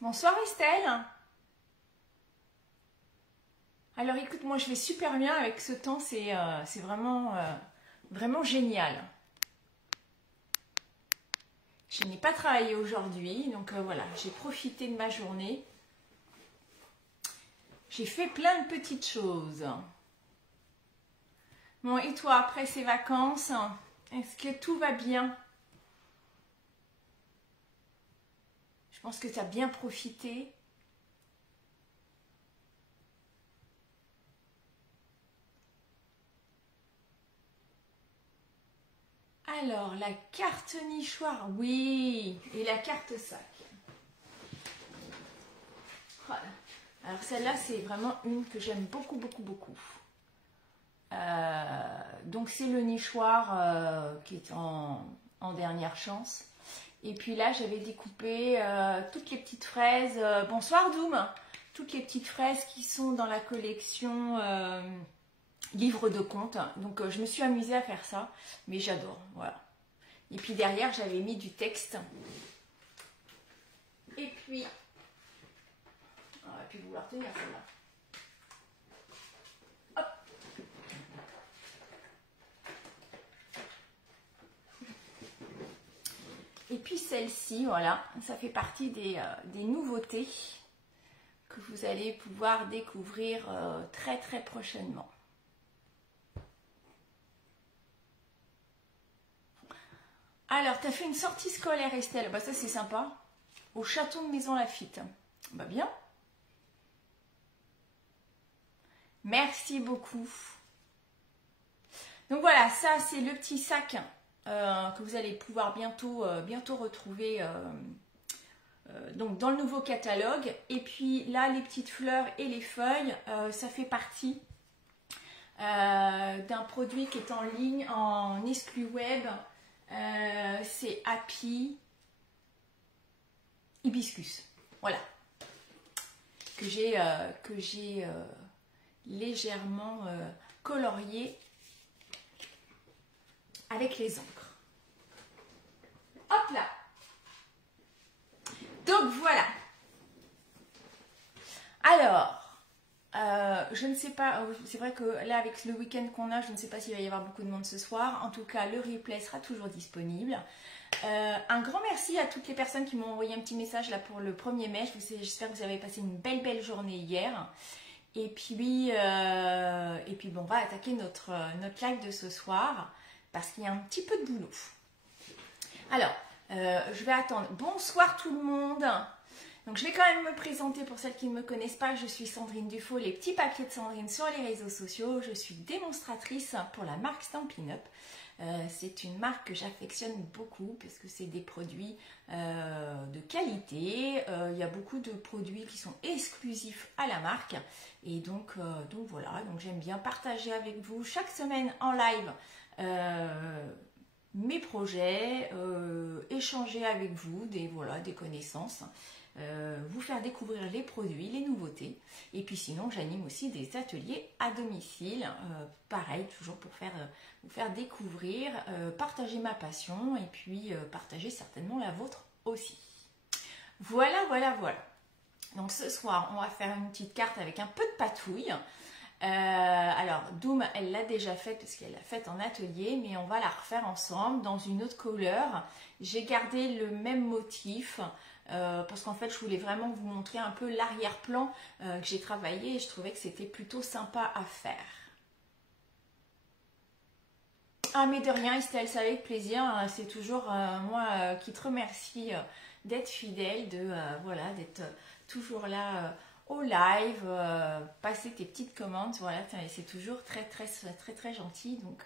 Bonsoir Estelle. Alors écoute, moi je vais super bien avec ce temps, c'est vraiment, vraiment génial. Je n'ai pas travaillé aujourd'hui, donc voilà, j'ai profité de ma journée. J'ai fait plein de petites choses. Bon, et toi, après ces vacances, est-ce que tout va bien? Je pense que tu as bien profité. Alors, la carte nichoir, oui, et la carte sac. Voilà. Alors celle-là, c'est vraiment une que j'aime beaucoup, beaucoup, beaucoup. Donc c'est le nichoir qui est en dernière chance. Et puis là, j'avais découpé toutes les petites fraises. Bonsoir Doom. Toutes les petites fraises qui sont dans la collection livre de comptes. Donc je me suis amusée à faire ça, mais j'adore. Voilà. Et puis derrière, j'avais mis du texte. Et puis, on va plus vouloir tenir celle-là. Hop. Et puis celle-ci, voilà, ça fait partie des nouveautés que vous allez pouvoir découvrir très très prochainement. Alors, tu as fait une sortie scolaire, Estelle. Bah, ça, c'est sympa. Au château de Maison Lafitte. Bah, bien. Merci beaucoup. Donc, voilà, ça, c'est le petit sac que vous allez pouvoir bientôt retrouver donc dans le nouveau catalogue. Et puis, là, les petites fleurs et les feuilles, ça fait partie d'un produit qui est en ligne, en exclu web. C'est Happy Hibiscus, voilà, que j'ai légèrement colorié avec les encres. Hop là. Donc voilà. Alors, je ne sais pas, c'est vrai que là avec le week-end qu'on a, je ne sais pas s'il va y avoir beaucoup de monde ce soir. En tout cas, le replay sera toujours disponible. Un grand merci à toutes les personnes qui m'ont envoyé un petit message là pour le 1er mai. J'espère que vous avez passé une belle journée hier. Et puis bon, on va attaquer notre live de ce soir parce qu'il y a un petit peu de boulot. Alors, je vais attendre. Bonsoir tout le monde. Donc je vais quand même me présenter pour celles qui ne me connaissent pas. Je suis Sandrine Dufaux, les petits papiers de Sandrine sur les réseaux sociaux. Je suis démonstratrice pour la marque Stampin' Up. C'est une marque que j'affectionne beaucoup parce que c'est des produits de qualité. Il y a beaucoup de produits qui sont exclusifs à la marque. Et donc voilà, donc j'aime bien partager avec vous chaque semaine en live mes projets, échanger avec vous des connaissances. Vous faire découvrir les produits, les nouveautés. Et puis sinon, j'anime aussi des ateliers à domicile. Pareil, toujours pour vous faire découvrir, partager ma passion et puis partager certainement la vôtre aussi. Voilà. Donc ce soir, on va faire une petite carte avec un peu de patouille. Alors, Doom, elle l'a déjà faite parce qu'elle l'a faite en atelier, mais on va la refaire ensemble dans une autre couleur. J'ai gardé le même motif. Parce qu'en fait je voulais vraiment vous montrer un peu l'arrière-plan que j'ai travaillé et je trouvais que c'était plutôt sympa à faire. Ah mais de rien Estelle, c'est avec plaisir, c'est toujours moi qui te remercie d'être fidèle, voilà, d'être toujours là au live, passer tes petites commandes, voilà, c'est toujours très gentil, donc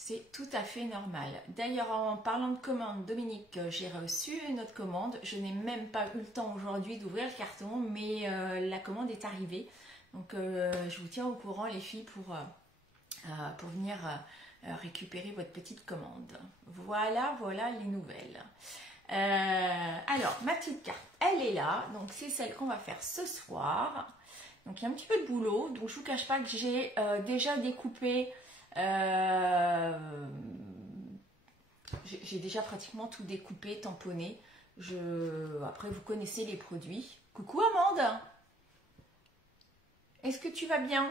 c'est tout à fait normal. D'ailleurs, en parlant de commande, Dominique, j'ai reçu notre commande. Je n'ai même pas eu le temps aujourd'hui d'ouvrir le carton, mais la commande est arrivée. Donc, je vous tiens au courant, les filles, pour venir récupérer votre petite commande. Voilà les nouvelles. Alors, ma petite carte, elle est là. Donc, c'est celle qu'on va faire ce soir. Donc, il y a un petit peu de boulot. Donc, je ne vous cache pas que j'ai déjà découpé... j'ai déjà pratiquement tout découpé, tamponné. Après, vous connaissez les produits. Coucou Amande, est-ce que tu vas bien?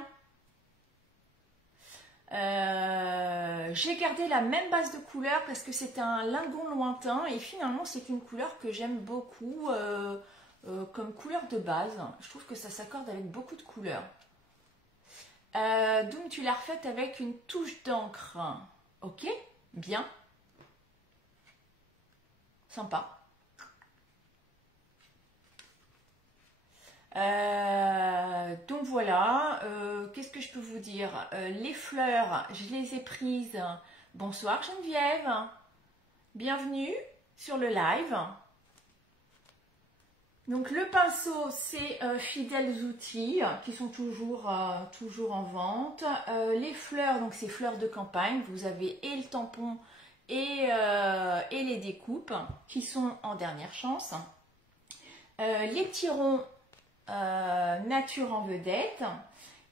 J'ai gardé la même base de couleur parce que c'est un lingon lointain et finalement c'est une couleur que j'aime beaucoup comme couleur de base. Je trouve que ça s'accorde avec beaucoup de couleurs. Donc tu l'as refaite avec une touche d'encre. Ok, bien. Sympa. Donc voilà, qu'est-ce que je peux vous dire? Les fleurs, je les ai prises. Bonsoir Geneviève, bienvenue sur le live. Donc le pinceau, c'est Fidèles Outils qui sont toujours en vente. Les fleurs, donc c'est fleurs de campagne. Vous avez et le tampon et les découpes qui sont en dernière chance. Les petits ronds nature en vedette.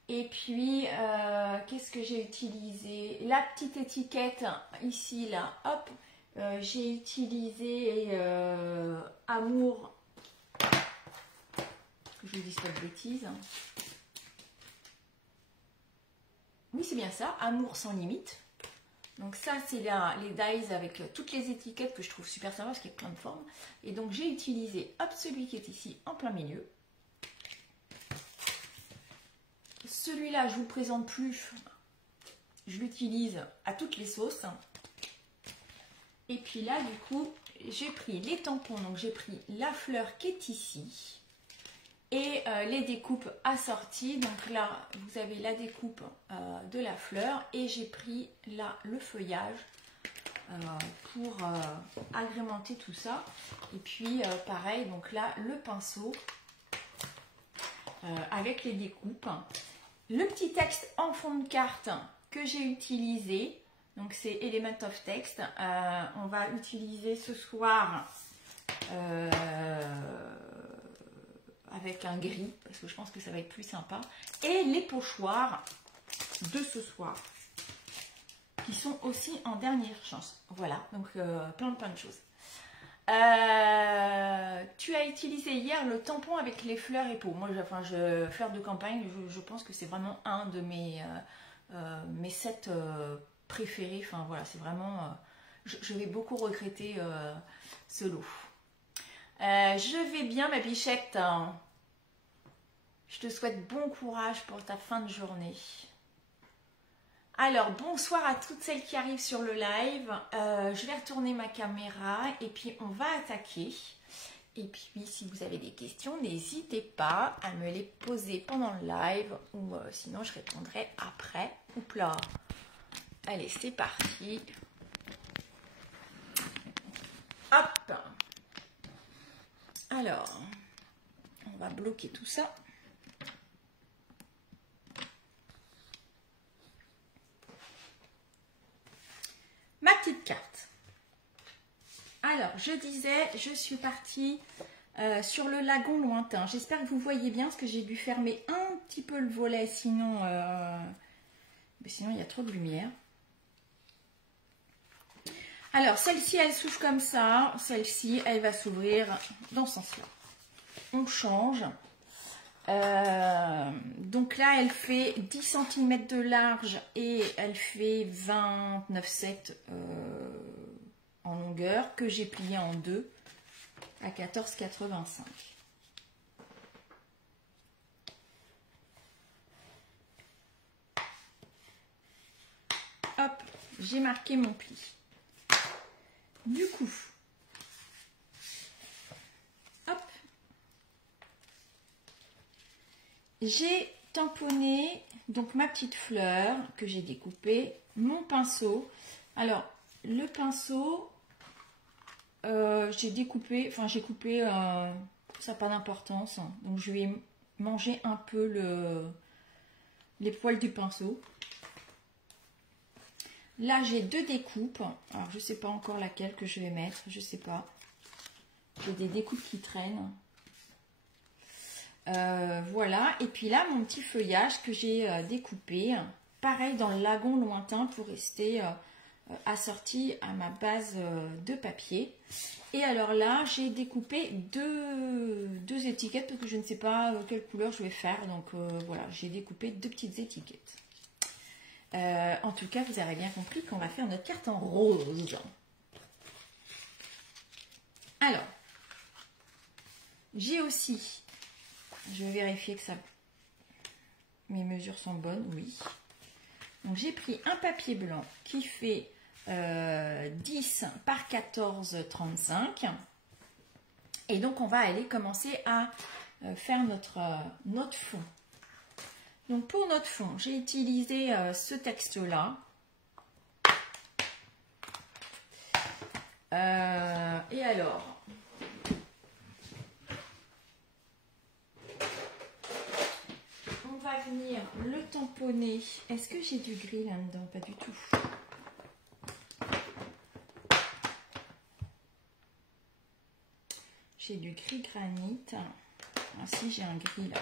Et puis, qu'est-ce que j'ai utilisé? La petite étiquette ici, là, hop, j'ai utilisé Amour, que je ne dise pas de bêtises. Oui, c'est bien ça, Amour sans limite. Donc ça, c'est les dies avec toutes les étiquettes que je trouve super sympa parce qu'il y a plein de formes. Et donc, j'ai utilisé, hop, celui qui est ici en plein milieu. Celui-là, je ne vous le présente plus. Je l'utilise à toutes les sauces. Et puis là, du coup, j'ai pris les tampons. Donc, j'ai pris la fleur qui est ici. Et les découpes assorties. Donc là, vous avez la découpe de la fleur. Et j'ai pris là le feuillage pour agrémenter tout ça. Et puis, pareil, donc là, le pinceau avec les découpes. Le petit texte en fond de carte que j'ai utilisé, donc c'est Element of Text, on va utiliser ce soir avec un gris, parce que je pense que ça va être plus sympa, et les pochoirs de ce soir, qui sont aussi en dernière chance. Voilà, donc plein de choses. Tu as utilisé hier le tampon avec les fleurs et peaux. Moi, fleurs de campagne, je pense que c'est vraiment un de mes sets préférés. Enfin voilà, c'est vraiment. Je vais beaucoup regretter ce lot. Je vais bien, ma bichette. Je te souhaite bon courage pour ta fin de journée. Alors, bonsoir à toutes celles qui arrivent sur le live. Je vais retourner ma caméra et puis on va attaquer. Et puis, si vous avez des questions, n'hésitez pas à me les poser pendant le live ou sinon je répondrai après. Oups là. Allez, c'est parti. Hop. Alors, on va bloquer tout ça. Ma petite carte. Alors, je disais, je suis partie sur le lagon lointain. J'espère que vous voyez bien parce que j'ai dû fermer un petit peu le volet, sinon il y a trop de lumière. Alors, celle-ci, elle s'ouvre comme ça. Celle-ci, elle va s'ouvrir dans ce sens-là. On change. Donc là, elle fait 10 cm de large et elle fait 29,7 en longueur que j'ai plié en deux à 14,85. Hop, j'ai marqué mon pli. Du coup, hop, j'ai tamponné donc ma petite fleur que j'ai découpée, mon pinceau. Alors, le pinceau, j'ai coupé, ça n'a pas d'importance. Donc, je vais manger un peu les poils du pinceau. Là, j'ai deux découpes. Alors, je ne sais pas encore laquelle que je vais mettre. Je ne sais pas. J'ai des découpes qui traînent. Voilà. Et puis là, mon petit feuillage que j'ai découpé. Pareil, dans le lagon lointain pour rester assortie à ma base de papier. Et alors là, j'ai découpé deux étiquettes parce que je ne sais pas quelle couleur je vais faire. Donc voilà, j'ai découpé 2 petites étiquettes. En tout cas, vous avez bien compris qu'on va faire notre carte en rose. Alors, j'ai aussi, je vais vérifier que mes mesures sont bonnes, oui. Donc j'ai pris un papier blanc qui fait 10 par 14,35. Et donc on va aller commencer à faire notre fond. Donc pour notre fond, j'ai utilisé ce texte-là. Et alors, on va venir le tamponner. Est-ce que j'ai du gris là-dedans? Pas du tout. J'ai du gris granit. Ah, si, j'ai un gris là.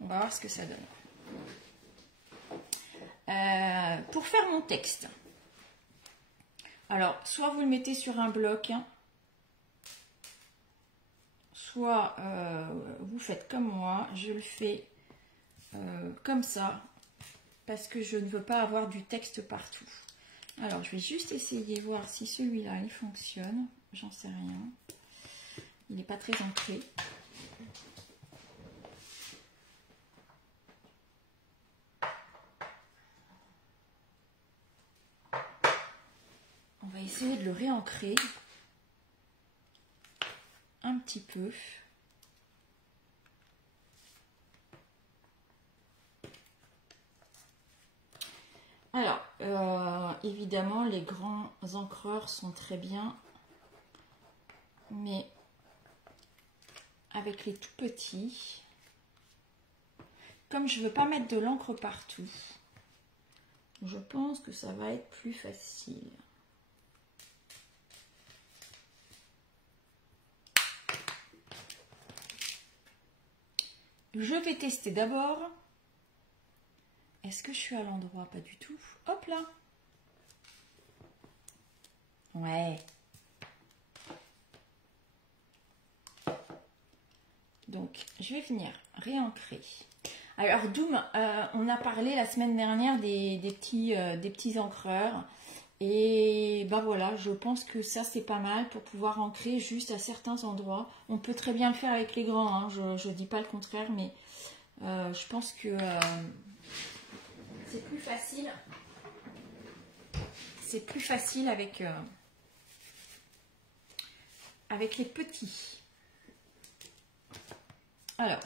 On va voir ce que ça donne. Pour faire mon texte, alors soit vous le mettez sur un bloc, soit vous faites comme moi. Je le fais comme ça parce que je ne veux pas avoir du texte partout. Alors je vais juste essayer voir si celui-là il fonctionne. J'en sais rien. Il n'est pas très ancré. On va essayer de le réancrer un petit peu. Alors, évidemment, les grands encreurs sont très bien, mais avec les tout petits, comme je ne veux pas mettre de l'encre partout, je pense que ça va être plus facile. Je vais tester d'abord. Est-ce que je suis à l'endroit? Pas du tout. Hop là. Ouais. Donc, je vais venir réancrer. Alors, Doom, on a parlé la semaine dernière des petits encreurs. Et ben voilà, je pense que ça, c'est pas mal pour pouvoir ancrer juste à certains endroits. On peut très bien le faire avec les grands, hein, je ne dis pas le contraire, mais je pense que c'est plus facile. C'est plus facile avec les petits. Alors,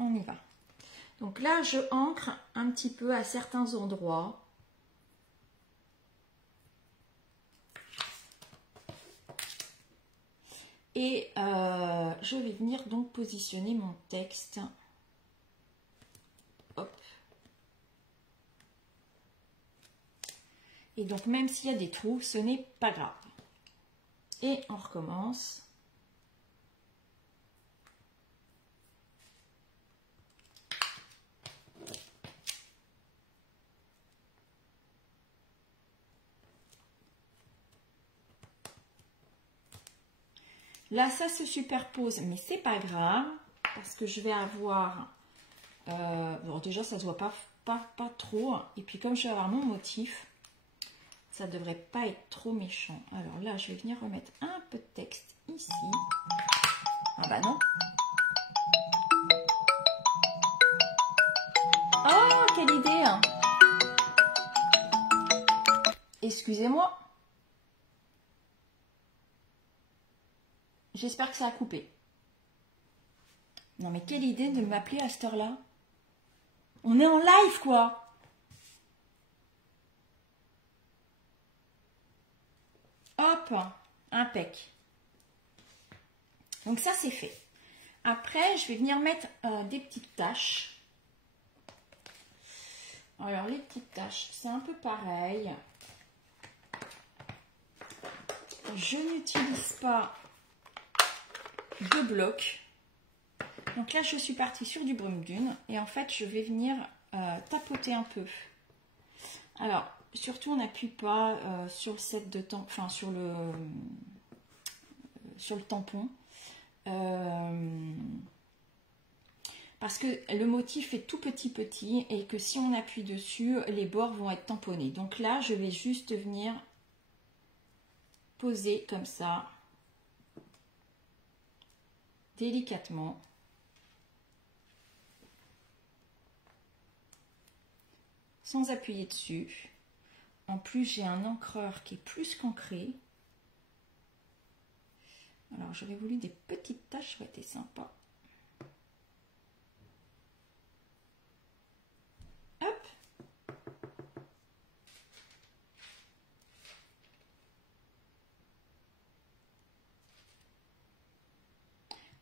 on y va. Donc là, je ancre un petit peu à certains endroits. Et je vais venir donc positionner mon texte. Hop. Et donc, même s'il y a des trous, ce n'est pas grave. Et on recommence. Là, ça se superpose, mais c'est pas grave, parce que je vais avoir... bon, déjà, ça ne se voit pas trop. Et puis, comme je vais avoir mon motif, ça ne devrait pas être trop méchant. Alors là, je vais venir remettre un peu de texte ici. Ah bah non. Oh, quelle idée, hein. Excusez-moi. J'espère que ça a coupé. Non mais quelle idée de m'appeler à cette heure-là. On est en live quoi. Hop, impec. Donc ça c'est fait. Après je vais venir mettre des petites taches. Alors les petites taches c'est un peu pareil. Je n'utilise pas de blocs. Donc là je suis partie sur du brume dune et en fait je vais venir tapoter un peu. Alors surtout on n'appuie pas sur le set de tampon, enfin sur le tampon. Parce que le motif est tout petit et que si on appuie dessus, les bords vont être tamponnés. Donc là, je vais juste venir poser comme ça, délicatement. Sans appuyer dessus. En plus, j'ai un encreur qui est plus qu'ancré. Alors, j'aurais voulu des petites taches, ça aurait été sympa. Hop.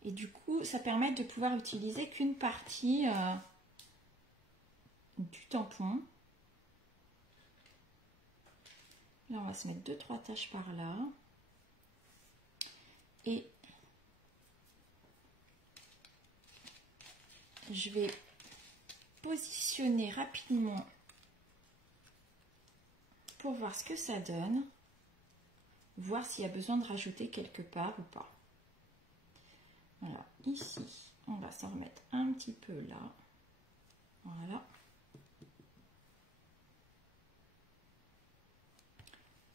Et du coup, ça permet de pouvoir utiliser qu'une partie du tampon. Là, on va se mettre 2-3 taches par là. Et je vais positionner rapidement pour voir ce que ça donne. Voir s'il y a besoin de rajouter quelque part ou pas. Voilà, ici, on va s'en remettre un petit peu là. Voilà.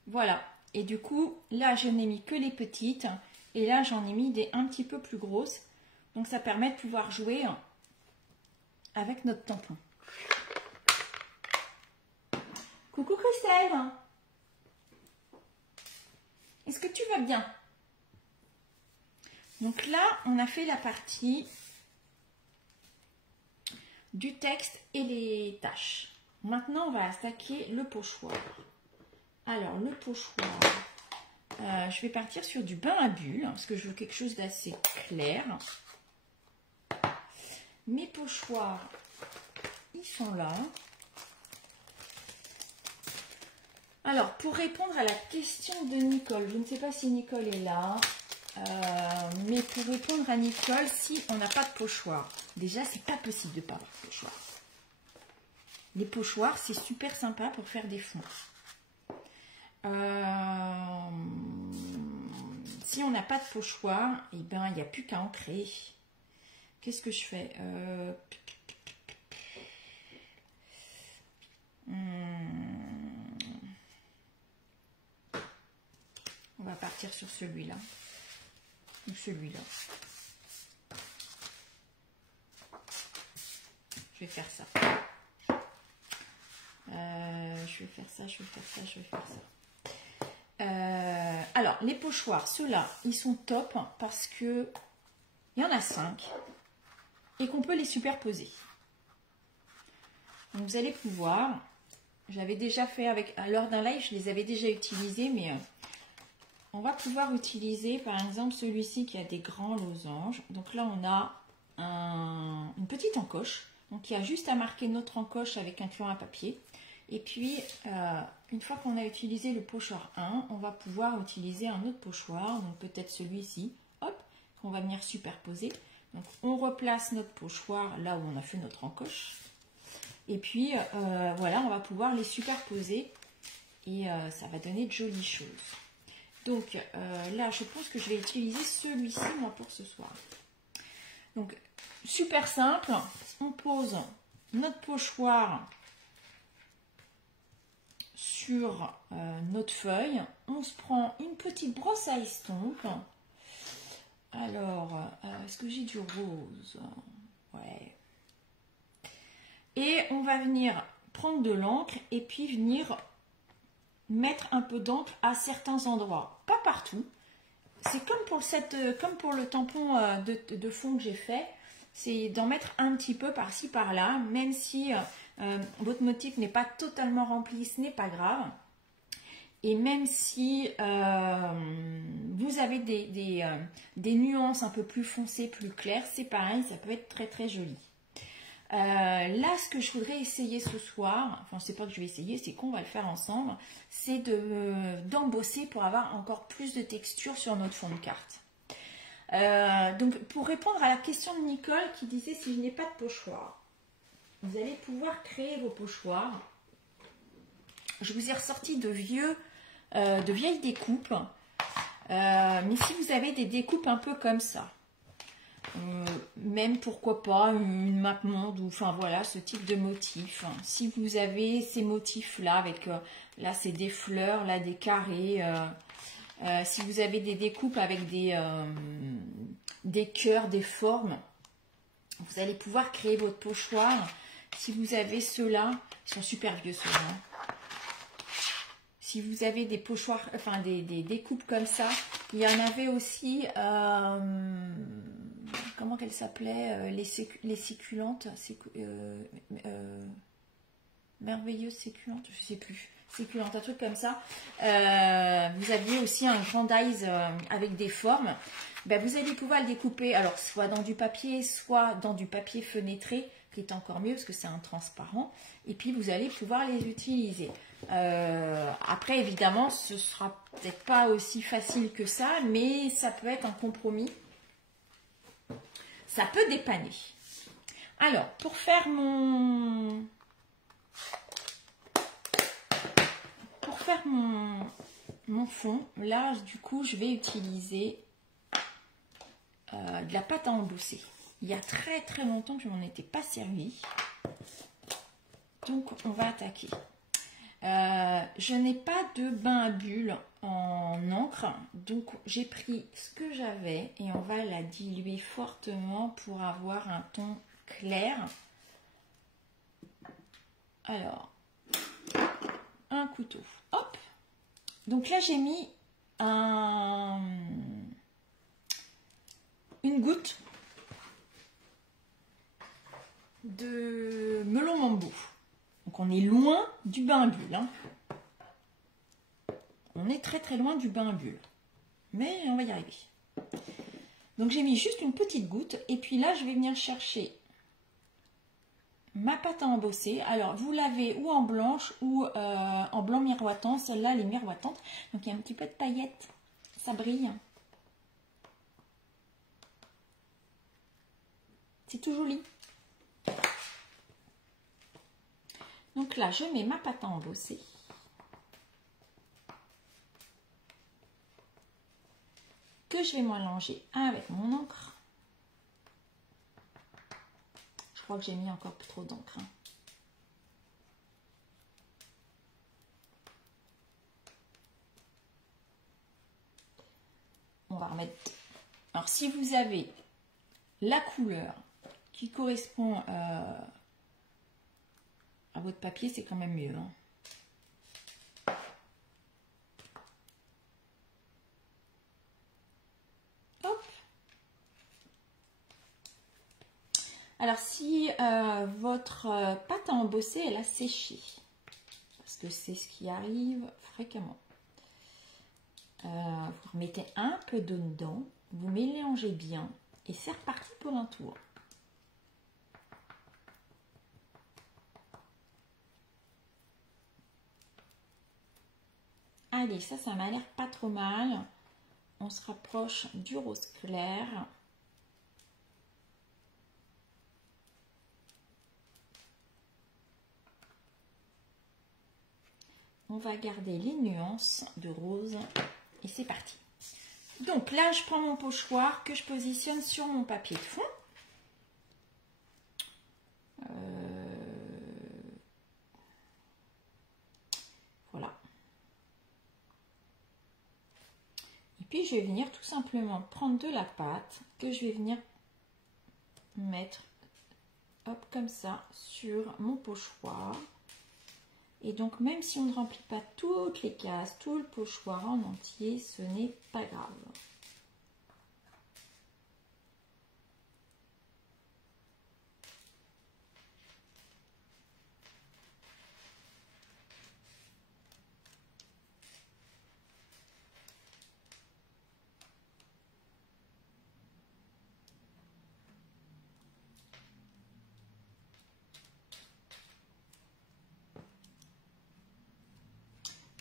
Voilà. Et du coup, là, je n'ai mis que les petites. Et là, j'en ai mis des un petit peu plus grosses. Donc, ça permet de pouvoir jouer avec notre tampon. Coucou Christelle. Est-ce que tu vas bien? Donc là, on a fait la partie du texte et les tâches. Maintenant, on va attaquer le pochoir. Alors, le pochoir, je vais partir sur du bain à bulles, parce que je veux quelque chose d'assez clair. Mes pochoirs, ils sont là. Alors, pour répondre à la question de Nicole, je ne sais pas si Nicole est là, mais pour répondre à Nicole, si on n'a pas de pochoir, déjà, c'est pas possible de ne pas avoir de pochoir. Les pochoirs, c'est super sympa pour faire des fonds. Si on n'a pas de pochoir, eh ben, il n'y a plus qu'à ancrer. Qu'est-ce que je fais? On va partir sur celui-là. Ou celui-là. Je vais faire ça. Je vais faire ça, je vais faire ça, je vais faire ça. Alors, les pochoirs, ceux-là, ils sont top parce que il y en a 5 et qu'on peut les superposer. Donc, vous allez pouvoir, j'avais déjà fait lors d'un live, je les avais déjà utilisés, mais on va pouvoir utiliser par exemple celui-ci qui a des grands losanges. Donc là, on a une petite encoche. Donc, il y a juste à marquer notre encoche avec un crayon à papier. Et puis, une fois qu'on a utilisé le pochoir 1, on va pouvoir utiliser un autre pochoir, donc peut-être celui-ci, hop, qu'on va venir superposer. Donc, on replace notre pochoir là où on a fait notre encoche. Et puis, voilà, on va pouvoir les superposer et ça va donner de jolies choses. Donc, là, je pense que je vais utiliser celui-ci, moi, pour ce soir. Donc, super simple, on pose notre pochoir sur notre feuille, on se prend une petite brosse à estompe. Alors, est-ce que j'ai du rose? Ouais. Et on va venir prendre de l'encre et puis venir mettre un peu d'encre à certains endroits, pas partout. C'est comme pour le tampon de fond que j'ai fait, c'est d'en mettre un petit peu par-ci par-là, même si votre motif n'est pas totalement rempli, ce n'est pas grave. Et même si vous avez des nuances un peu plus foncées, plus claires, c'est pareil, ça peut être très très joli. Là, ce que je voudrais essayer ce soir, enfin c'est pas que je vais essayer, c'est qu'on va le faire ensemble, c'est d'embosser pour avoir encore plus de texture sur notre fond de carte. Donc pour répondre à la question de Nicole qui disait si je n'ai pas de pochoir, vous allez pouvoir créer vos pochoirs je vous ai ressorti de vieilles découpes. Mais si vous avez des découpes un peu comme ça, même pourquoi pas une map monde ou enfin voilà ce type de motif. Si vous avez ces motifs là avec là c'est des fleurs, là des carrés. Si vous avez des découpes avec des cœurs, des formes, vous allez pouvoir créer votre pochoir. Si vous avez ceux-là, ils sont super vieux ceux-là. Si vous avez des pochoirs, enfin des découpes comme ça, il y en avait aussi, comment qu'elle s'appelait, les séculantes, merveilleuses séculantes, je sais plus, séculantes, un truc comme ça. Vous aviez aussi un grand dies avec des formes. Ben, vous allez pouvoir le découper, alors soit dans du papier, soit dans du papier fenêtré, qui est encore mieux parce que c'est un transparent. Et puis vous allez pouvoir les utiliser. Après, évidemment, ce sera peut-être pas aussi facile que ça, mais ça peut être un compromis. Ça peut dépanner. Alors, pour faire mon fond, là, du coup, je vais utiliser de la pâte à embosser. Il y a très très longtemps que je m'en étais pas servi. Donc, on va attaquer. Je n'ai pas de bain à bulles en encre, donc j'ai pris ce que j'avais et on va la diluer fortement pour avoir un ton clair. Alors, un couteau, hop. Donc là j'ai mis une goutte de melon mambo. Donc on est loin du bain à bulles. Hein. On est très très loin du bain à bulles. Mais on va y arriver. Donc j'ai mis juste une petite goutte. Et puis là je vais venir chercher ma pâte à embosser. Alors vous l'avez ou en blanche ou en blanc miroitant. Celle-là elle est miroitante. Donc il y a un petit peu de paillettes. Ça brille. C'est tout joli. Donc là, je mets ma pâte à embosser. Que je vais mélanger avec mon encre. Je crois que j'ai mis encore trop d'encre. Hein. On va remettre. Alors, si vous avez la couleur qui correspond à votre papier, c'est quand même mieux. Hein. Hop. Alors, si votre pâte à embosser, elle a séché, parce que c'est ce qui arrive fréquemment, vous remettez un peu d'eau dedans, vous mélangez bien et c'est reparti pour un tour. Allez, ça m'a l'air pas trop mal. On se rapproche du rose clair. On va garder les nuances de rose et c'est parti. Donc là, je prends mon pochoir que je positionne sur mon papier de fond. Voilà. Et puis, je vais venir tout simplement prendre de la pâte que je vais venir mettre, hop, comme ça, sur mon pochoir. Et donc, même si on ne remplit pas toutes les cases, tout le pochoir en entier, ce n'est pas grave.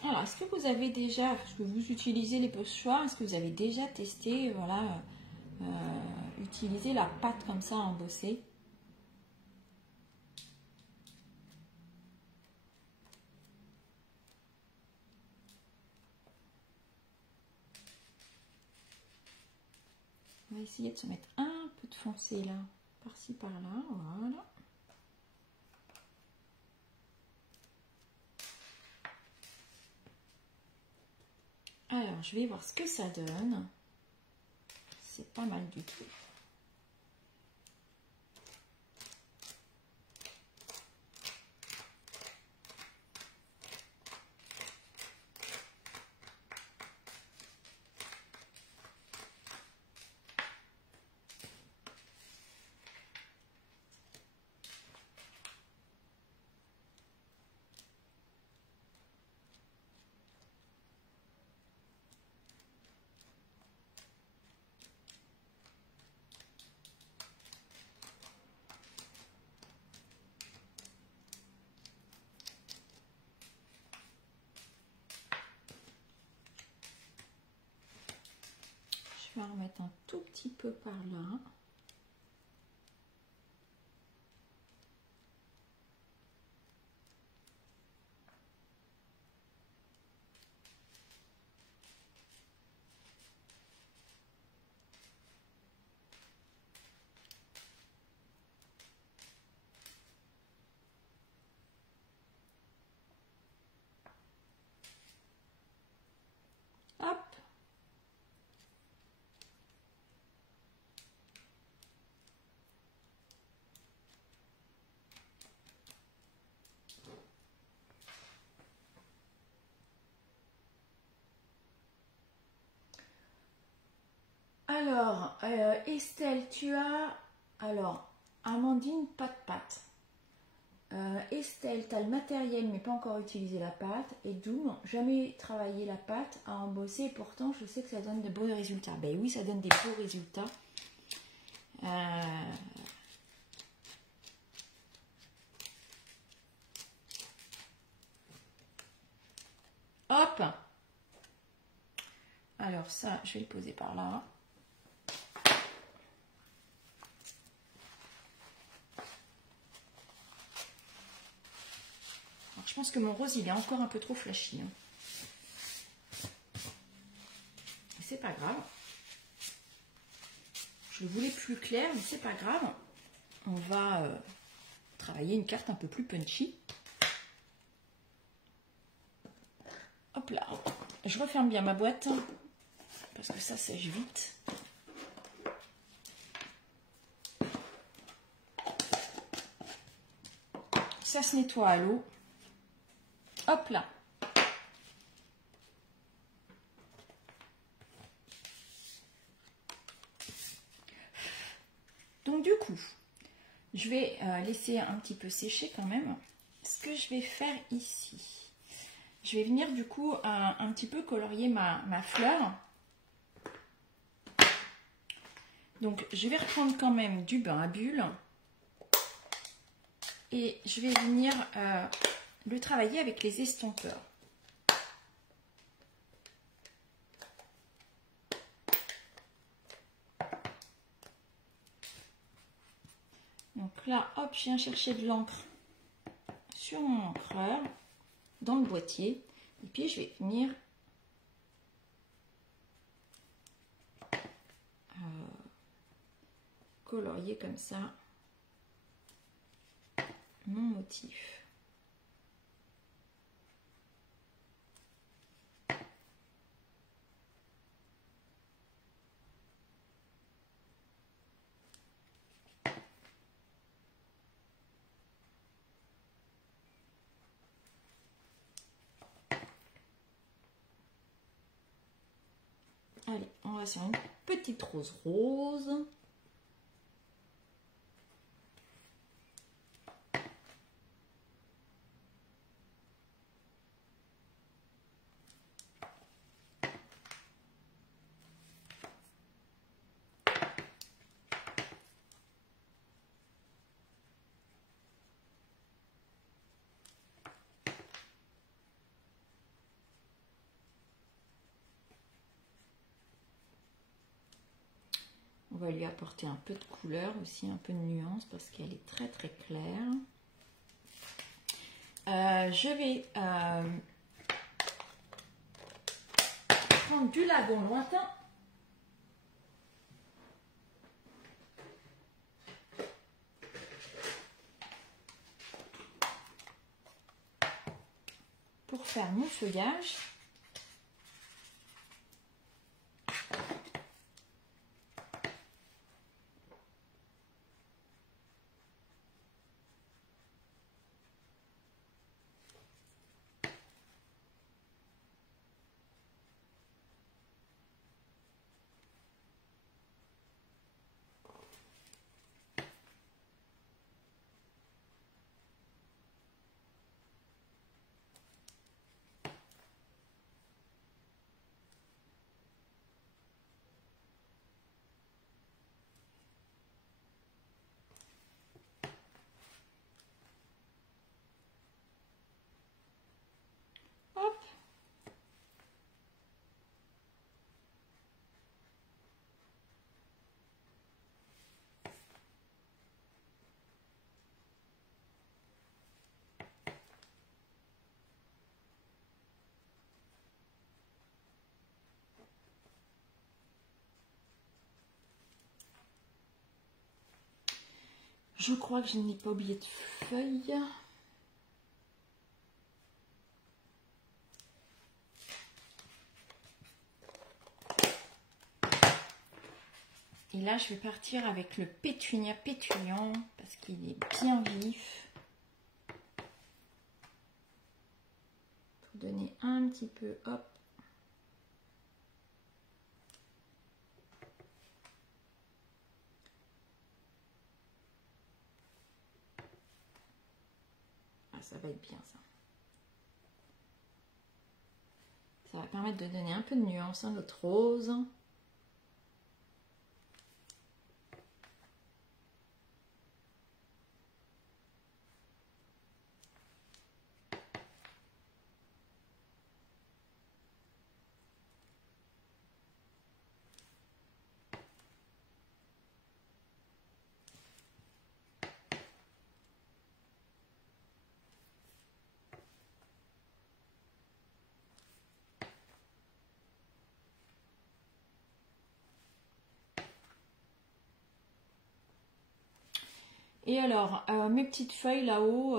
Alors, est-ce que vous avez déjà, parce que vous utilisez les pochoirs, est-ce que vous avez déjà testé, voilà, utiliser la pâte comme ça embossée? essayer de se mettre un peu de foncé là, par-ci par-là, voilà. Alors, je vais voir ce que ça donne. C'est pas mal du tout. Je vais en remettre un tout petit peu par là. Hop. Alors, Estelle, tu as... Alors, Amandine, pas de pâte. Estelle, tu as le matériel mais pas encore utilisé la pâte. Et Doom, jamais travaillé la pâte à embosser. Pourtant, je sais que ça donne de beaux résultats. Ben oui, ça donne des beaux résultats. Hop. Alors ça, je vais le poser par là. Alors, je pense que mon rose, il est encore un peu trop flashy. Hein. C'est pas grave. Je le voulais plus clair, mais c'est pas grave. On va travailler une carte un peu plus punchy. Hop là. Je referme bien ma boîte parce que ça sèche vite. Ça se nettoie à l'eau. Hop là. Donc du coup, je vais laisser un petit peu sécher quand même. Ce que je vais faire ici, je vais venir du coup un petit peu colorier ma fleur. Donc je vais reprendre quand même du bain à bulles. Et je vais venir le travailler avec les estompeurs. Donc là, hop, je viens chercher de l'encre sur mon encreur, dans le boîtier. Et puis je vais venir colorier comme ça mon motif. Allez, on va sur une petite rose rose. On va lui apporter un peu de couleur aussi, un peu de nuance parce qu'elle est très très claire. Je vais prendre du lagon lointain. pour faire mon feuillage. Hop. Je crois que je n'ai pas oublié de feuilles. Et là, je vais partir avec le pétunia pétulant parce qu'il est bien vif. Pour donner un petit peu, hop. Ah, ça va être bien ça. Ça va permettre de donner un peu de nuance, hein, notre rose. Et alors, mes petites feuilles là-haut,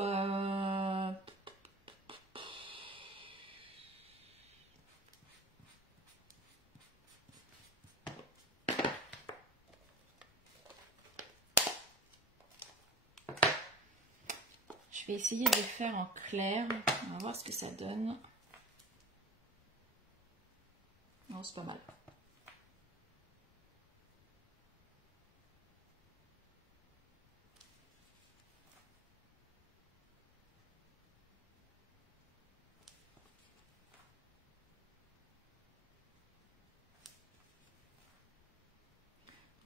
je vais essayer de le faire en clair. On va voir ce que ça donne. Non, c'est pas mal.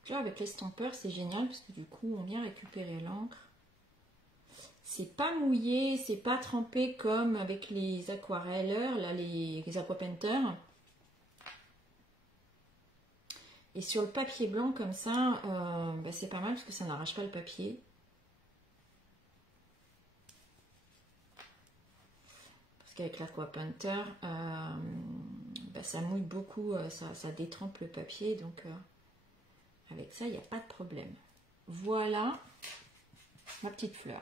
Là, avec l'estompeur, c'est génial parce que du coup, on vient récupérer l'encre. C'est pas mouillé, c'est pas trempé comme avec les aquarelleurs, là, les aquapainters. Et sur le papier blanc comme ça, bah, c'est pas mal parce que ça n'arrache pas le papier. Parce qu'avec l'aquapainter, bah, ça mouille beaucoup, ça détrempe le papier. Donc avec ça, il n'y a pas de problème. Voilà ma petite fleur.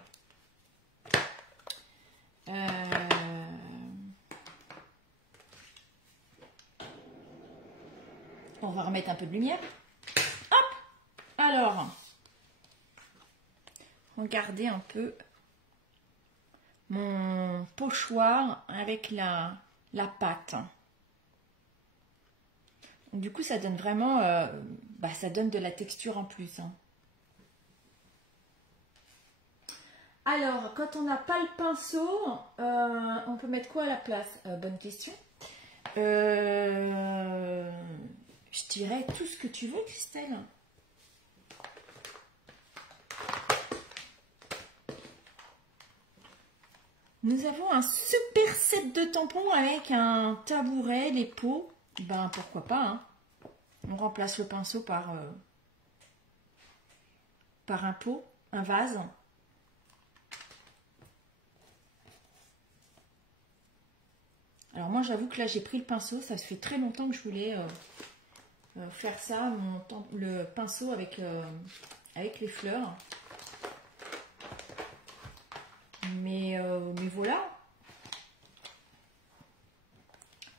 On va remettre un peu de lumière. Hop! Alors, regardez un peu mon pochoir avec la pâte. Du coup, ça donne vraiment, bah, ça donne de la texture en plus. Hein. Alors, quand on n'a pas le pinceau, on peut mettre quoi à la place? Bonne question. Je dirais tout ce que tu veux, Christelle. Nous avons un super set de tampons avec un tabouret, les pots. Ben, pourquoi pas, hein. On remplace le pinceau par un pot, un vase. Alors moi, j'avoue que là, j'ai pris le pinceau. Ça fait très longtemps que je voulais faire ça, le pinceau avec les fleurs. Mais voilà.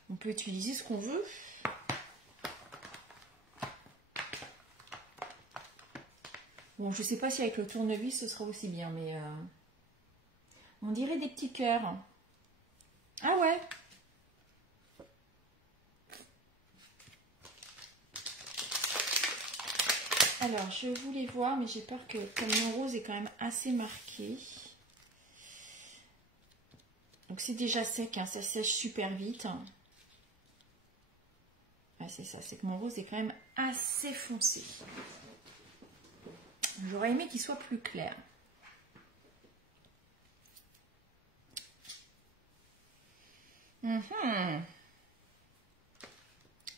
On peut utiliser ce qu'on veut. Bon, je sais pas si avec le tournevis ce sera aussi bien, mais on dirait des petits cœurs. Ah ouais. Alors, je voulais voir, mais j'ai peur que comme mon rose est quand même assez marqué. Donc c'est déjà sec, hein, ça sèche super vite. Ah, c'est ça, c'est que mon rose est quand même assez foncé. J'aurais aimé qu'il soit plus clair.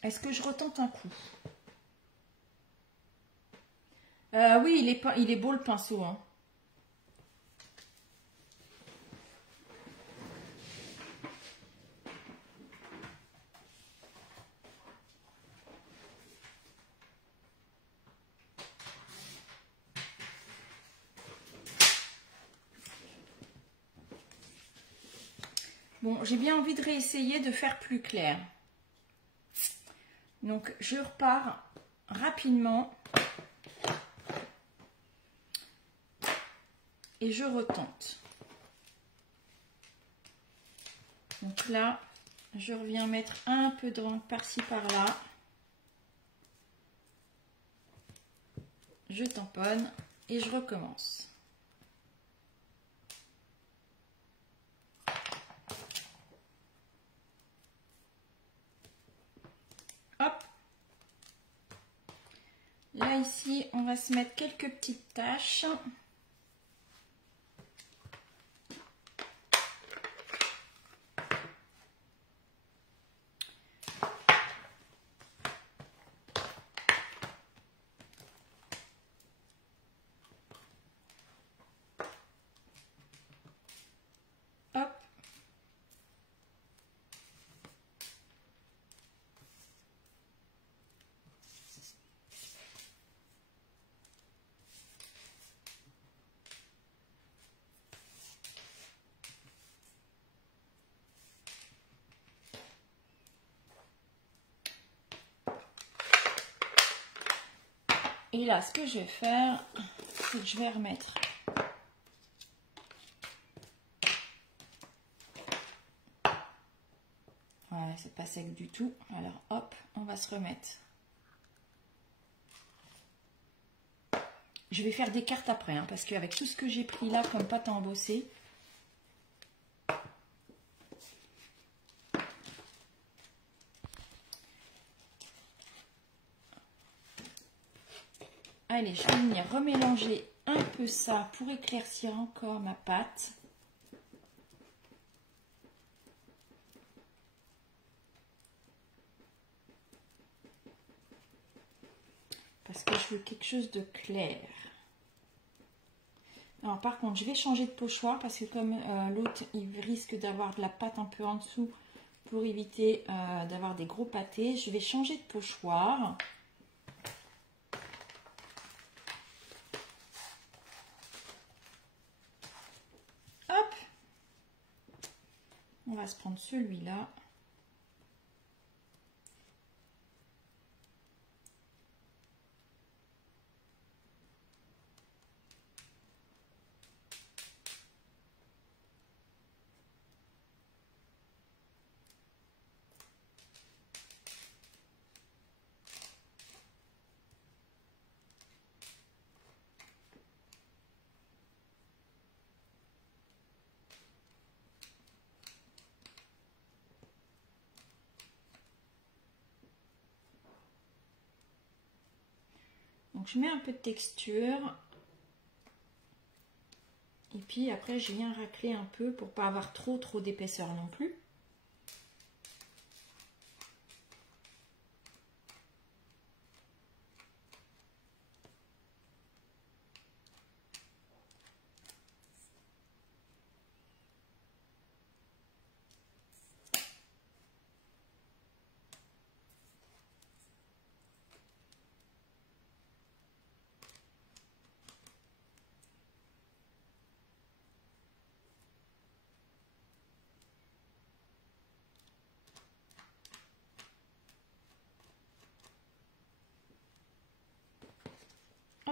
Est-ce que je retente un coup? Oui, il est beau le pinceau. Hein. Bon, j'ai bien envie de réessayer de faire plus clair. Donc, je repars rapidement. Et je retente. Donc là, je reviens mettre un peu de rang par-ci par-là. Je tamponne et je recommence. Hop. Là, ici, on va se mettre quelques petites taches. Et là, ce que je vais faire, c'est que je vais remettre voilà, c'est pas sec du tout. Alors hop, on va se remettre. Je vais faire des cartes après, hein, parce qu'avec tout ce que j'ai pris là comme pâte à embosser, allez, je vais venir remélanger un peu ça pour éclaircir encore ma pâte. Parce que je veux quelque chose de clair. Alors par contre, je vais changer de pochoir parce que comme l'autre, il risque d'avoir de la pâte un peu en dessous pour éviter d'avoir des gros pâtés. Je vais changer de pochoir. Hop! On va se prendre celui-là. Donc je mets un peu de texture. Et puis après je viens racler un peu pour pas avoir trop d'épaisseur non plus.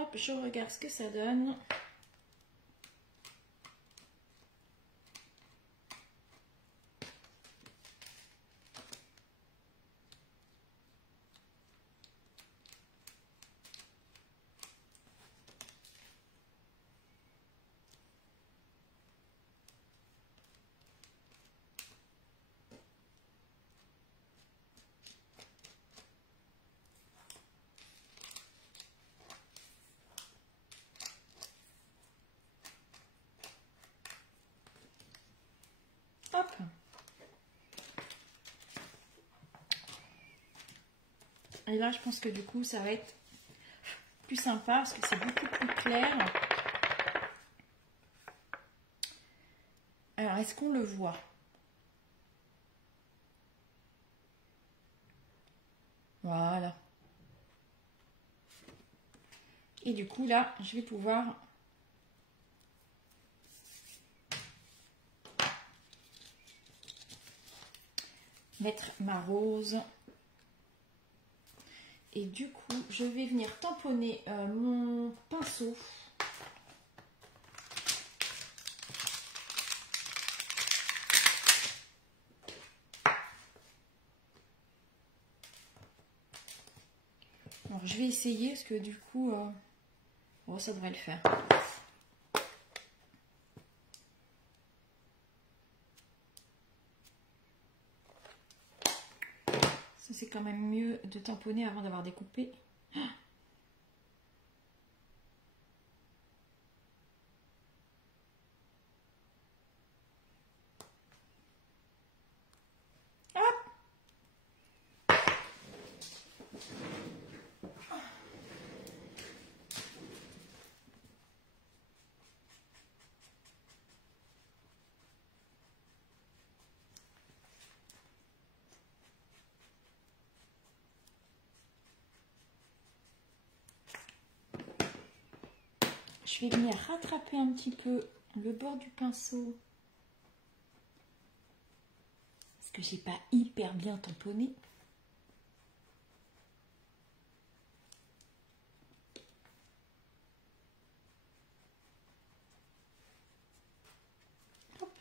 hop, je regarde ce que ça donne. Hop. Et là, je pense que du coup, ça va être plus sympa parce que c'est beaucoup plus clair. Alors, est-ce qu'on le voit? Voilà. Et du coup, là, je vais pouvoir mettre ma rose. Et du coup, je vais venir tamponner mon pinceau. Alors, je vais essayer parce que du coup, oh, ça devrait le faire. C'est quand même mieux de tamponner avant d'avoir découpé. Hop. Je vais venir rattraper un petit peu le bord du pinceau. Parce que j'ai pas hyper bien tamponné. Hop.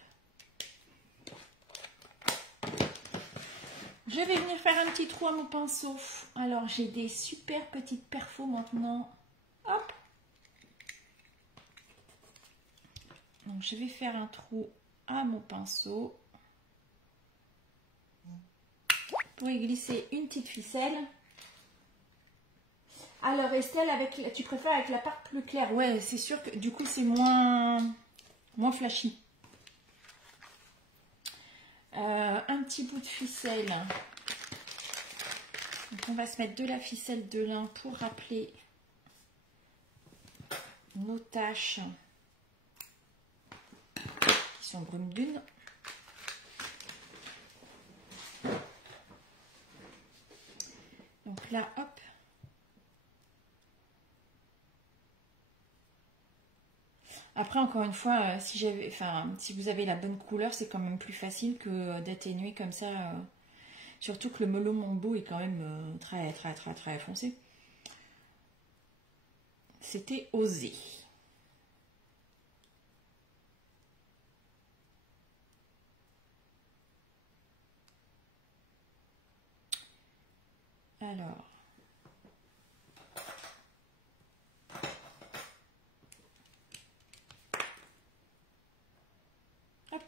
Je vais venir faire un petit trou à mon pinceau. Alors j'ai des super petites perfos maintenant. Hop. Donc je vais faire un trou à mon pinceau pour y glisser une petite ficelle. Alors Estelle, tu préfères avec la part plus claire? Ouais, c'est sûr que du coup c'est moins flashy. Un petit bout de ficelle. Donc on va se mettre de la ficelle de lin pour rappeler nos taches qui sont brunes d'une. Donc là, hop. Après, encore une fois, si vous avez la bonne couleur, c'est quand même plus facile que d'atténuer comme ça. Surtout que le melon Mambo est quand même très foncé. C'était osé. Alors. Hop.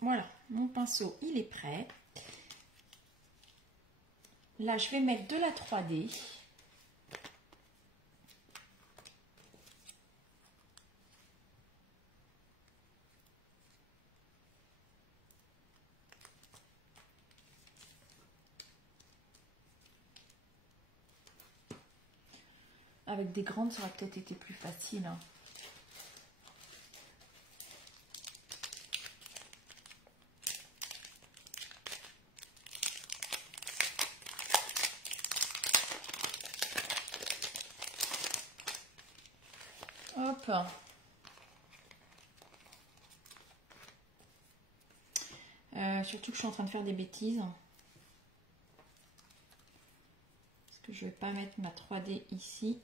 Voilà, mon pinceau, il est prêt. Là, je vais mettre de la 3D. Avec des grandes, ça aurait peut-être été plus facile. Hein. top. Surtout que je suis en train de faire des bêtises. Parce que je ne vais pas mettre ma 3D ici.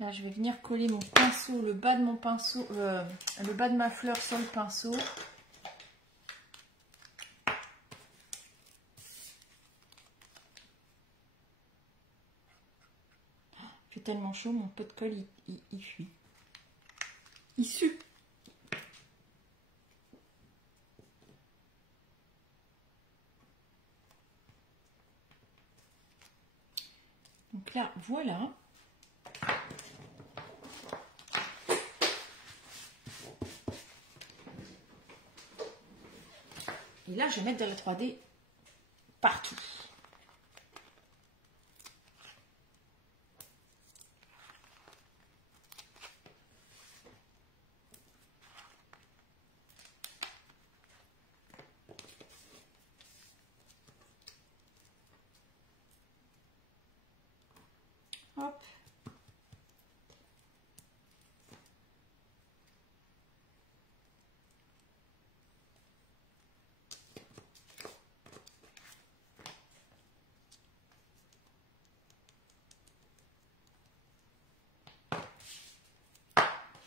Là, je vais venir coller mon pinceau, le bas de mon pinceau, le bas de ma fleur sur le pinceau. Il fait tellement chaud, mon pot de colle, il fuit. Il sue. Donc là, voilà. Et là, je vais mettre de la 3D partout. Hop.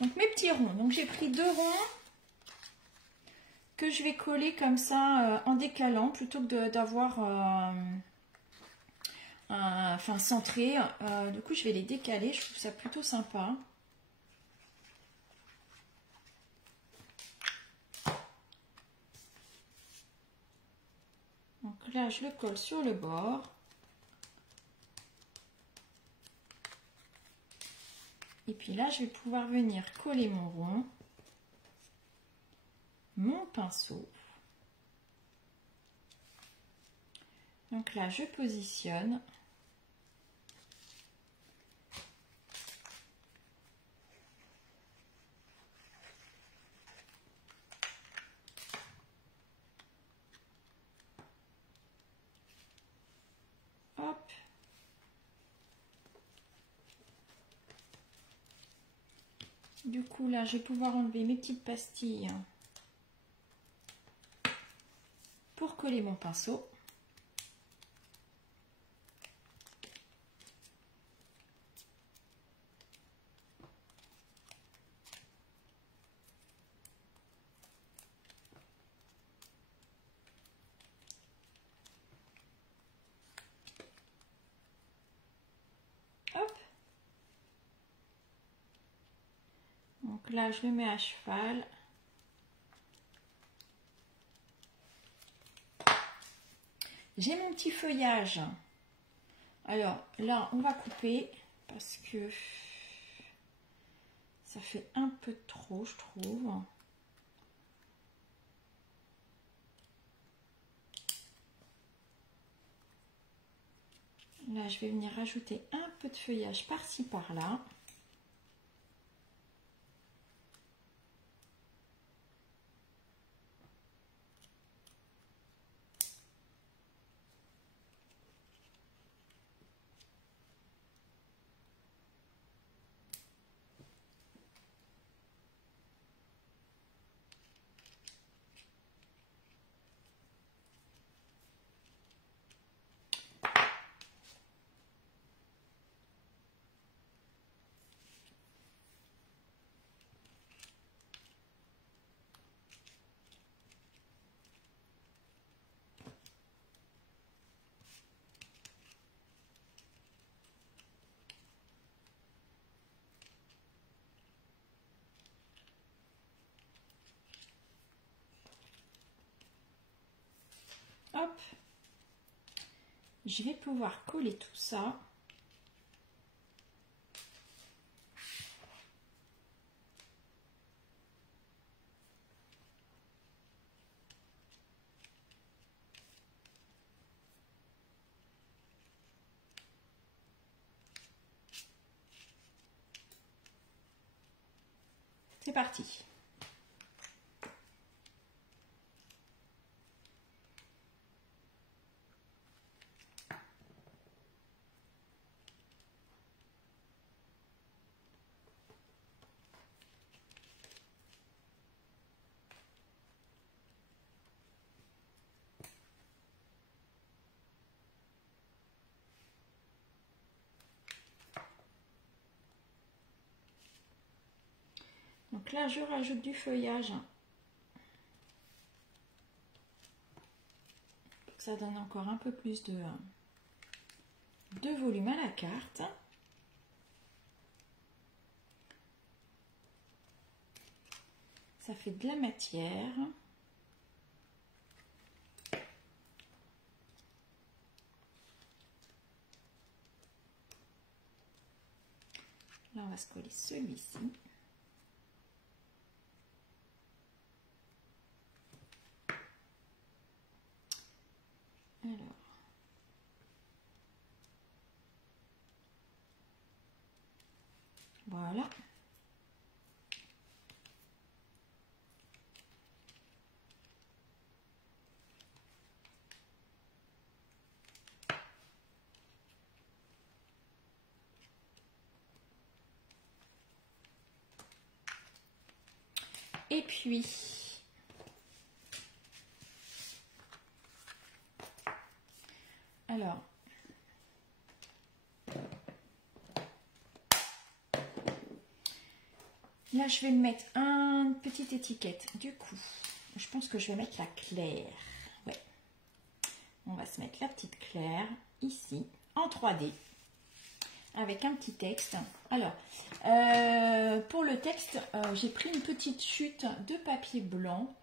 Donc mes petits ronds. Donc j'ai pris 2 ronds que je vais coller comme ça en décalant plutôt que d'avoir enfin centré. Du coup je vais les décaler. Je trouve ça plutôt sympa. Donc là je le colle sur le bord. Et puis là, je vais pouvoir venir coller mon rond, mon pinceau. Donc là, je positionne. Hop. Du coup, là, je vais pouvoir enlever mes petites pastilles pour coller mon pinceau. Hop. Donc là, je le mets à cheval. J'ai mon petit feuillage. Alors là, on va couper parce que ça fait un peu trop, je trouve. Là, je vais venir rajouter un peu de feuillage par-ci, par-là. Hop, je vais pouvoir coller tout ça. C'est parti. Donc là, je rajoute du feuillage. Pour que ça donne encore un peu plus de volume à la carte. Ça fait de la matière. Là, on va se coller celui-ci. Alors. Voilà. Et puis, alors, là, je vais mettre une petite étiquette. Du coup, je pense que je vais mettre la claire. Ouais. On va se mettre la petite claire ici, en 3D, avec un petit texte. Alors, pour le texte, j'ai pris une petite chute de papier blanc.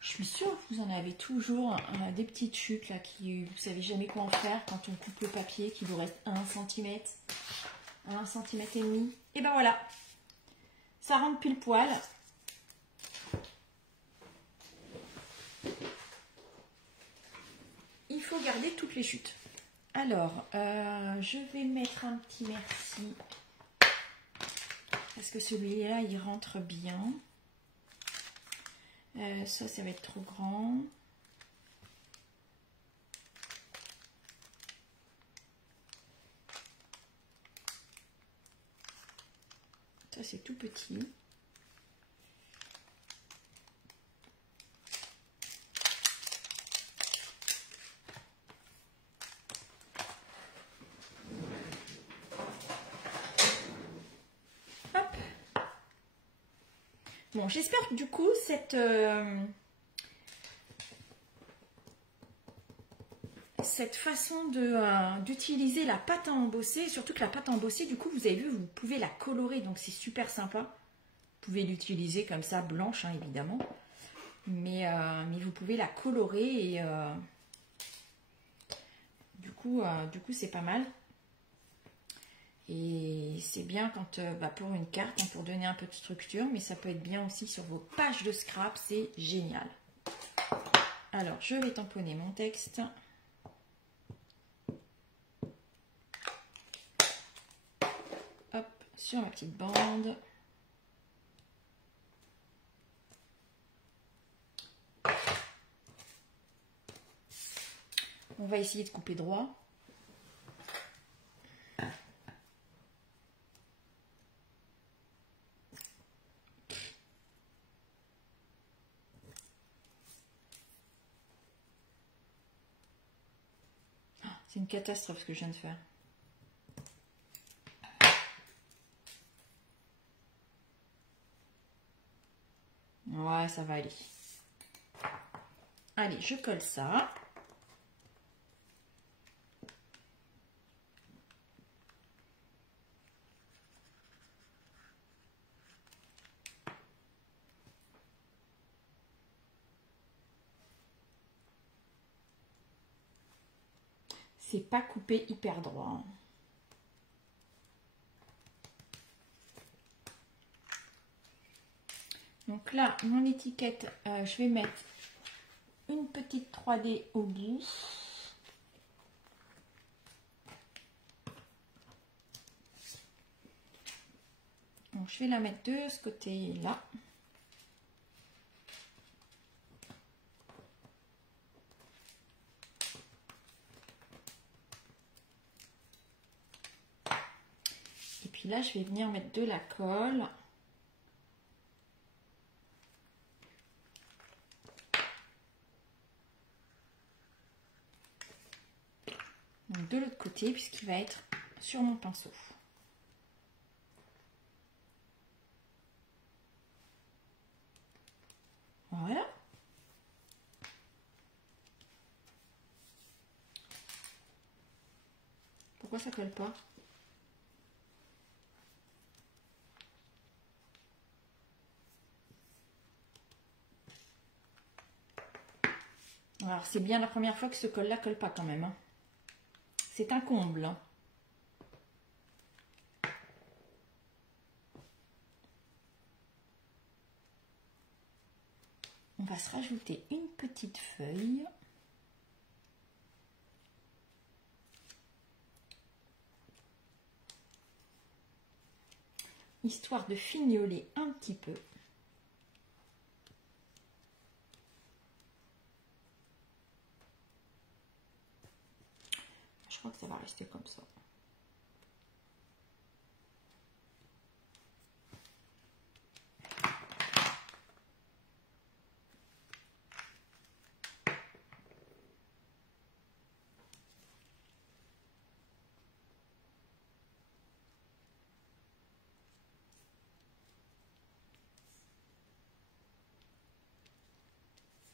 Je suis sûre que vous en avez toujours des petites chutes là qui vous savez jamais quoi en faire quand on coupe le papier, qu'il vous reste 1 cm, 1 cm et demi. Et ben voilà, ça rentre pile poil. Il faut garder toutes les chutes. Alors, je vais mettre un petit merci parce que celui-là il rentre bien. Ça va être trop grand. Ça, c'est tout petit. Hop. Bon, j'espère que du coup, cette façon d'utiliser la pâte à embosser, surtout que la pâte à embosser, du coup, vous avez vu, vous pouvez la colorer, donc c'est super sympa. Vous pouvez l'utiliser comme ça, blanche, hein, évidemment. Mais vous pouvez la colorer et du coup c'est pas mal. Et c'est bien quand pour une carte, hein, pour donner un peu de structure, mais ça peut être bien aussi sur vos pages de scrap, c'est génial. Alors, je vais tamponner mon texte. Hop, sur ma petite bande. On va essayer de couper droit. C'est une catastrophe ce que je viens de faire. Ouais, ça va aller. Allez, je colle ça. C'est pas coupé hyper droit. Donc là, mon étiquette, je vais mettre une petite 3D au bout. Donc, je vais la mettre de ce côté-là. Et puis là, je vais venir mettre de la colle. Donc, de l'autre côté, puisqu'il va être sur mon pinceau. Voilà. Pourquoi ça colle pas? Alors, c'est bien la première fois que ce col-là colle pas quand même. Hein. C'est un comble. Hein. On va se rajouter une petite feuille. Histoire de fignoler un petit peu. Je crois que ça va rester comme ça.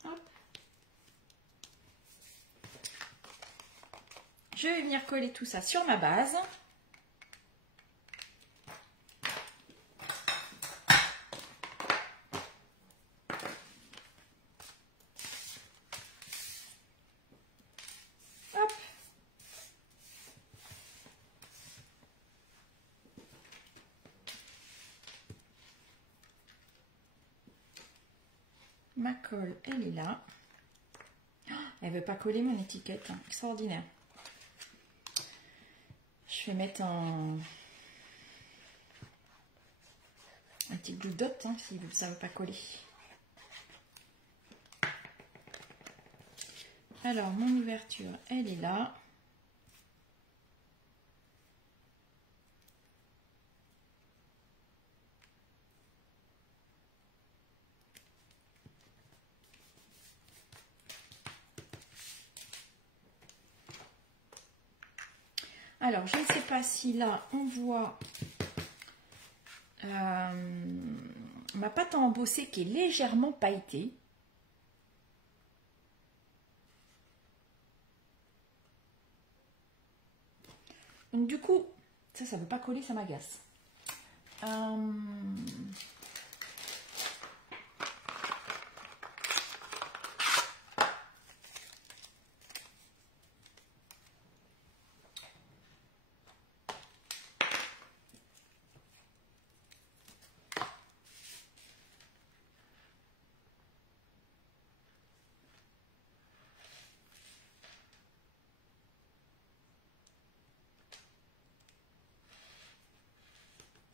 Hop. Je vais venir coller tout ça sur ma base. Hop. Ma colle, elle est là. Elle ne veut pas coller mon étiquette. Hein. Extraordinaire. Je vais mettre un petit glue dot hein, si ça ne veut pas coller. Alors, mon ouverture, elle est là. Alors, je ne sais pas si là, on voit ma pâte à embosser qui est légèrement pailletée. Donc, du coup, ça ne veut pas coller, ça m'agace.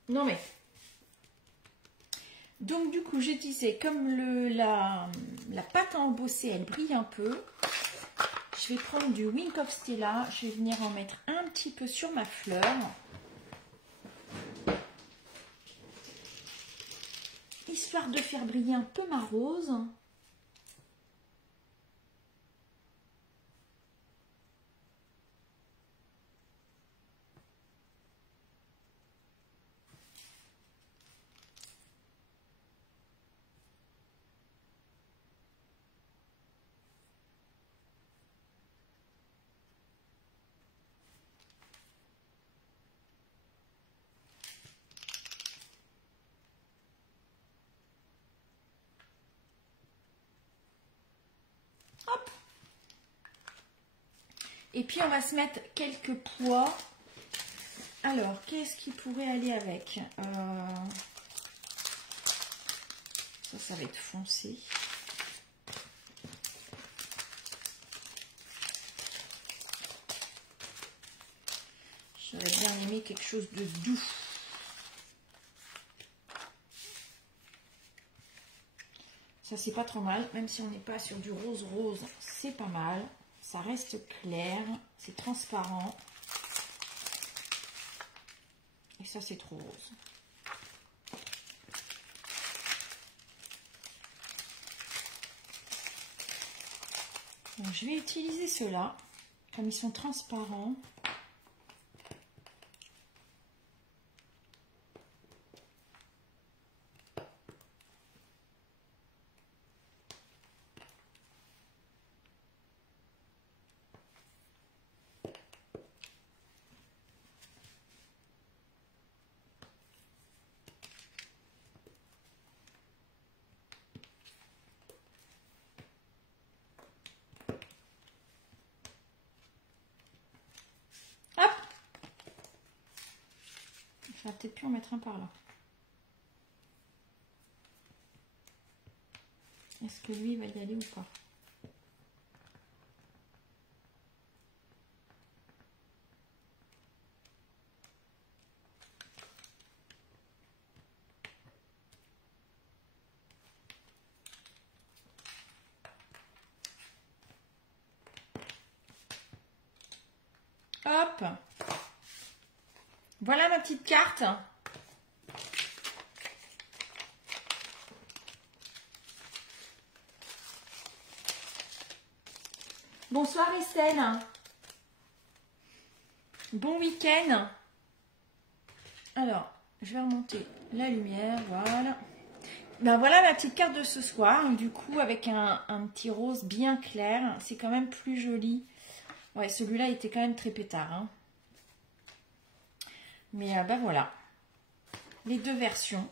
Non mais, donc du coup je disais, comme la pâte à embosser elle brille un peu, je vais prendre du Wink of Stella, je vais venir en mettre un petit peu sur ma fleur. Histoire de faire briller un peu ma rose. Hop. Et puis on va se mettre quelques pois. Alors, qu'est-ce qui pourrait aller avec ça va être foncé. J'aurais bien aimé quelque chose de doux. Ça, c'est pas trop mal. Même si on n'est pas sur du rose-rose, c'est pas mal. Ça reste clair. C'est transparent. Et ça, c'est trop rose. Donc, je vais utiliser ceux-là. Comme ils sont transparents. Je vais peut-être plus en mettre un par là. Est-ce que lui va y aller ou pas? Hop! Voilà ma petite carte. Bonsoir Estelle. Bon week-end. Alors, je vais remonter la lumière, voilà. Ben voilà ma petite carte de ce soir. Du coup, avec un petit rose bien clair. C'est quand même plus joli. Ouais, celui-là était quand même très pétard. Hein. Mais ben voilà. Les deux versions.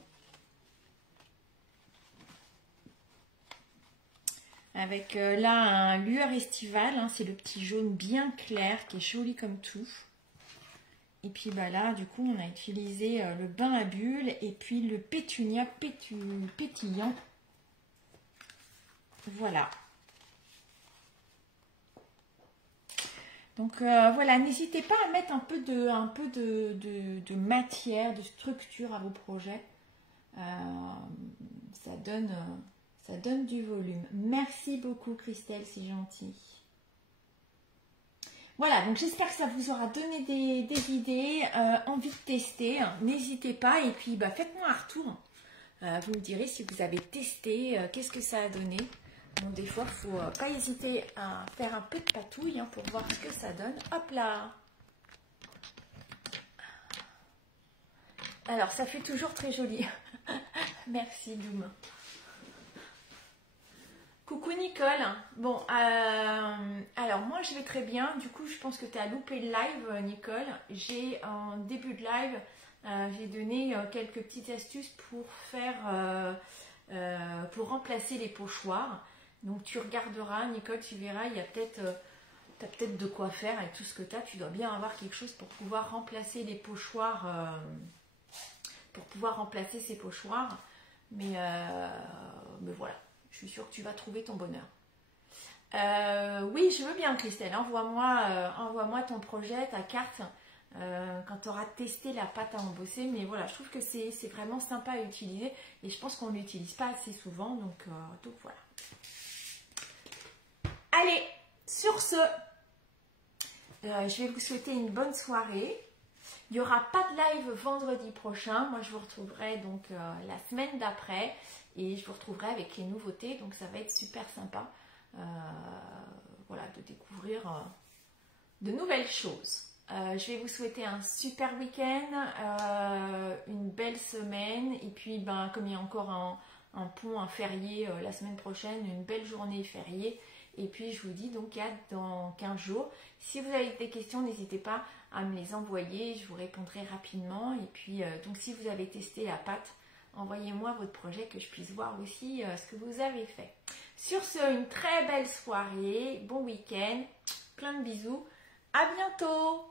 Avec là un lueur estivale. Hein, c'est le petit jaune bien clair qui est joli comme tout. Et puis bah là, du coup, on a utilisé le bain à bulles et puis le pétunia pétillant. Voilà. Donc voilà, n'hésitez pas à mettre un peu de matière, de structure à vos projets. Ça donne du volume. Merci beaucoup Christelle, c'est gentil. Voilà, donc j'espère que ça vous aura donné des idées, envie de tester. N'hésitez pas et puis bah, faites-moi un retour. Vous me direz si vous avez testé, qu'est-ce que ça a donné. Bon, des fois, il ne faut pas hésiter à faire un peu de patouille pour voir ce que ça donne. Hop là! Alors, ça fait toujours très joli. Merci Doom. Coucou Nicole. Bon, alors moi je vais très bien. Du coup, je pense que tu as loupé le live, Nicole. J'ai en début de live, j'ai donné quelques petites astuces pour faire, pour remplacer les pochoirs. Donc tu regarderas, Nicole, tu verras, il y a peut-être, t'as peut-être de quoi faire avec tout ce que tu as. Tu dois bien avoir quelque chose pour pouvoir remplacer les pochoirs, pour pouvoir remplacer ces pochoirs. Mais voilà. Je suis sûre que tu vas trouver ton bonheur. Oui, je veux bien, Christelle. Envoie-moi ton projet, ta carte, quand tu auras testé la pâte à embosser. Mais voilà, je trouve que c'est vraiment sympa à utiliser. Et je pense qu'on ne l'utilise pas assez souvent. Donc voilà. Allez, sur ce, je vais vous souhaiter une bonne soirée. Il n'y aura pas de live vendredi prochain. Moi, je vous retrouverai donc la semaine d'après. Et je vous retrouverai avec les nouveautés, donc ça va être super sympa voilà, de découvrir de nouvelles choses. Je vais vous souhaiter un super week-end, une belle semaine, et puis ben, comme il y a encore un pont, un férié la semaine prochaine, une belle journée fériée. Et puis je vous dis donc à dans 15 jours. Si vous avez des questions, n'hésitez pas à me les envoyer, je vous répondrai rapidement. Et puis donc si vous avez testé la pâte, envoyez-moi votre projet que je puisse voir aussi ce que vous avez fait. Sur ce, une très belle soirée, bon week-end, plein de bisous, à bientôt!